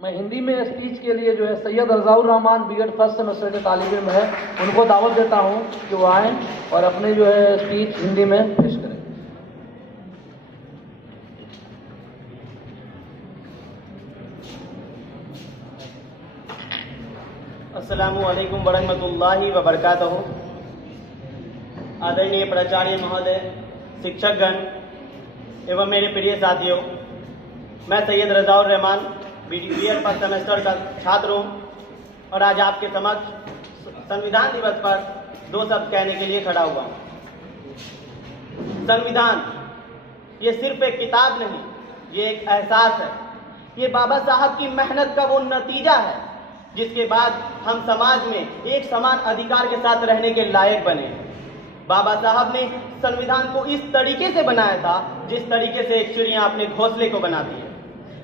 मैं हिंदी में स्पीच के लिए जो है Syed Razaur Rahman B.Ed first semester के तालिब इल्म है, उनको दावत देता हूँ कि वो आएँ और अपने जो है स्पीच हिंदी में पेश करें। अस्सलामु अलैकुम वरहमतुल्लाहि व बरकातहू। आदरणीय प्राचार्य महोदय, शिक्षकगण एवं मेरे प्रिय साथियों, मैं Syed Razaur Rahman B.Ed first semester का छात्र हूँ और आज आपके समक्ष संविधान दिवस पर दो शब्द कहने के लिए खड़ा हुआ हूँ। संविधान ये सिर्फ एक किताब नहीं, ये एक एहसास है। ये बाबा साहब की मेहनत का वो नतीजा है जिसके बाद हम समाज में एक समान अधिकार के साथ रहने के लायक बने। बाबा साहब ने संविधान को इस तरीके से बनाया था जिस तरीके से एक चिड़िया अपने घोंसले को बनाती है,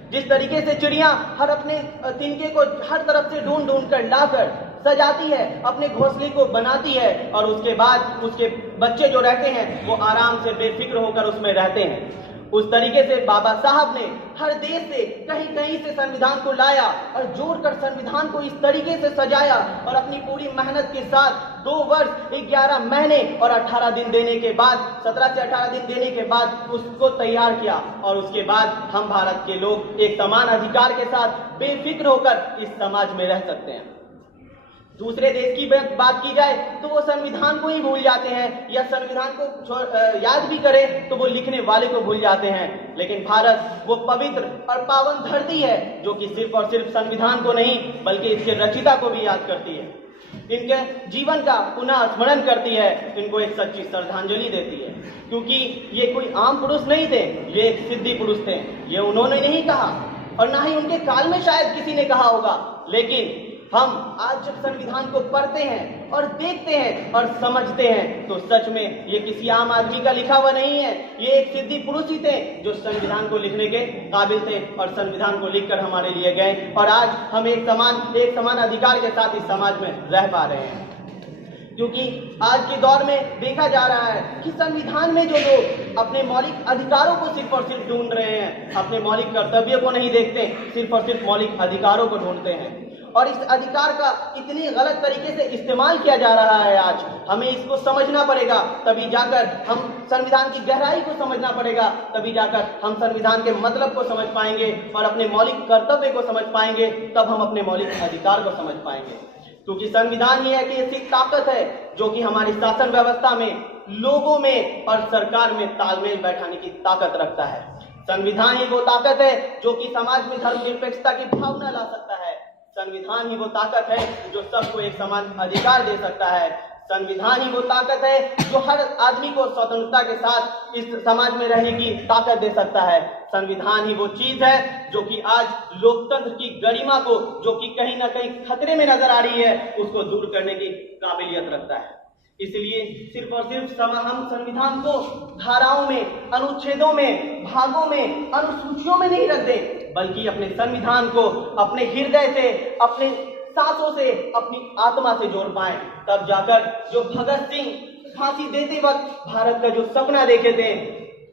जिस तरीके से चिड़िया हर अपने तिनके को हर तरफ से ढूंढ ढूंढ कर लाकर सजाती है, अपने घोंसले को बनाती है और उसके बाद उसके बच्चे जो रहते हैं वो आराम से बेफिक्र होकर उसमें रहते हैं। उस तरीके से बाबा साहब ने हर देश से कहीं कहीं से संविधान को लाया और जोड़कर संविधान को इस तरीके से सजाया और अपनी पूरी मेहनत के साथ 2 वर्ष 11 महीने और 18 दिन देने के बाद 17 से 18 दिन देने के बाद उसको तैयार किया और उसके बाद हम भारत के लोग एक समान अधिकार के साथ बेफिक्र होकर इस समाज में रह सकते हैं। दूसरे देश की बात की जाए तो वो संविधान को ही भूल जाते हैं या संविधान को याद भी करें तो वो लिखने वाले को भूल जाते हैं, लेकिन भारत वो पवित्र और पावन धरती है जो कि सिर्फ और सिर्फ संविधान को नहीं बल्कि इसके रचयिता को भी याद करती है, इनके जीवन का पुनः स्मरण करती है, इनको एक सच्ची श्रद्धांजलि देती है। क्योंकि ये कोई आम पुरुष नहीं थे, ये एक सिद्धि पुरुष थे। ये उन्होंने नहीं कहा और ना ही उनके काल में शायद किसी ने कहा होगा, लेकिन हम आज जब संविधान को पढ़ते हैं और देखते हैं और समझते हैं तो सच में ये किसी आम आदमी का लिखा हुआ नहीं है, ये एक सिद्धि पुरुष ही थे जो संविधान को लिखने के काबिल थे और संविधान को लिखकर हमारे लिए गए और आज हम एक समान अधिकार के साथ इस समाज में रह पा रहे हैं। क्योंकि आज के दौर में देखा जा रहा है कि संविधान में जो लोग अपने मौलिक अधिकारों को सिर्फ और सिर्फ ढूंढ रहे हैं, अपने मौलिक कर्तव्यों को नहीं देखते, सिर्फ और सिर्फ मौलिक अधिकारों को ढूंढते हैं और इस अधिकार का इतनी गलत तरीके से इस्तेमाल किया जा रहा है। आज हमें इसको समझना पड़ेगा, तभी जाकर हम संविधान की गहराई को समझना पड़ेगा, तभी जाकर हम संविधान के मतलब को समझ पाएंगे और अपने मौलिक कर्तव्य को समझ पाएंगे, तब हम अपने मौलिक अधिकार को समझ पाएंगे। क्योंकि संविधान ही एक ऐसी ताकत है जो कि हमारी शासन व्यवस्था में, लोगों में और सरकार में तालमेल बैठाने की ताकत रखता है। संविधान ही वो ताकत है जो कि समाज में धर्मनिरपेक्षता की भावना ला सकता है। संविधान ही वो ताकत है जो सबको एक समान अधिकार दे सकता है। संविधान ही वो ताकत है जो हर आदमी को स्वतंत्रता के साथ इस समाज में रहने की ताकत दे सकता है। संविधान ही वो चीज है जो कि आज लोकतंत्र की गरिमा को, जो कि कहीं ना कहीं खतरे में नजर आ रही है, उसको दूर करने की काबिलियत रखता है। इसलिए सिर्फ और सिर्फ हम संविधान को धाराओं में, अनुच्छेदों में, भागों में, अनुसूचियों में नहीं रख दें, बल्कि अपने संविधान को अपने हृदय से, अपने सांसों से, अपनी आत्मा से जोड़ पाएं। तब जाकर जो भगत सिंह फांसी देते वक्त भारत का जो सपना देखे थे,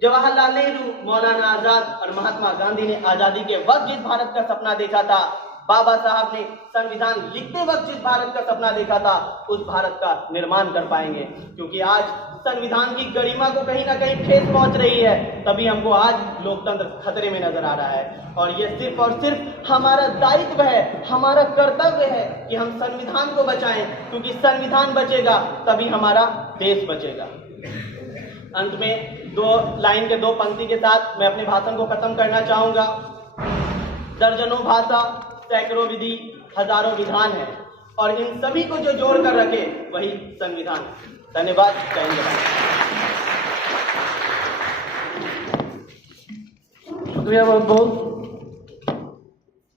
जवाहरलाल नेहरू, मौलाना आजाद और महात्मा गांधी ने आजादी के वक्त जिस भारत का सपना देखा था, बाबा साहब ने संविधान लिखते वक्त जिस भारत का सपना देखा था, उस भारत का निर्माण कर पाएंगे। क्योंकि आज संविधान की गरिमा को कहीं ना कहीं ठेस पहुंच रही है, तभी हमको आज लोकतंत्र खतरे में नजर आ रहा है। और ये सिर्फ और सिर्फ हमारा दायित्व है, हमारा कर्तव्य है कि हम संविधान को बचाएं, क्योंकि संविधान बचेगा तभी हमारा देश बचेगा। अंत में 2 लाइन के 2 पंक्ति के साथ मैं अपने भाषण को खत्म करना चाहूंगा। दर्जनों भाषा, सैकड़ों विधि, हजारों विधान है और इन सभी को जो जोड़ कर रखे वही संविधान। धन्यवाद। जय हिंद। शुक्रिया बहुत बहुत।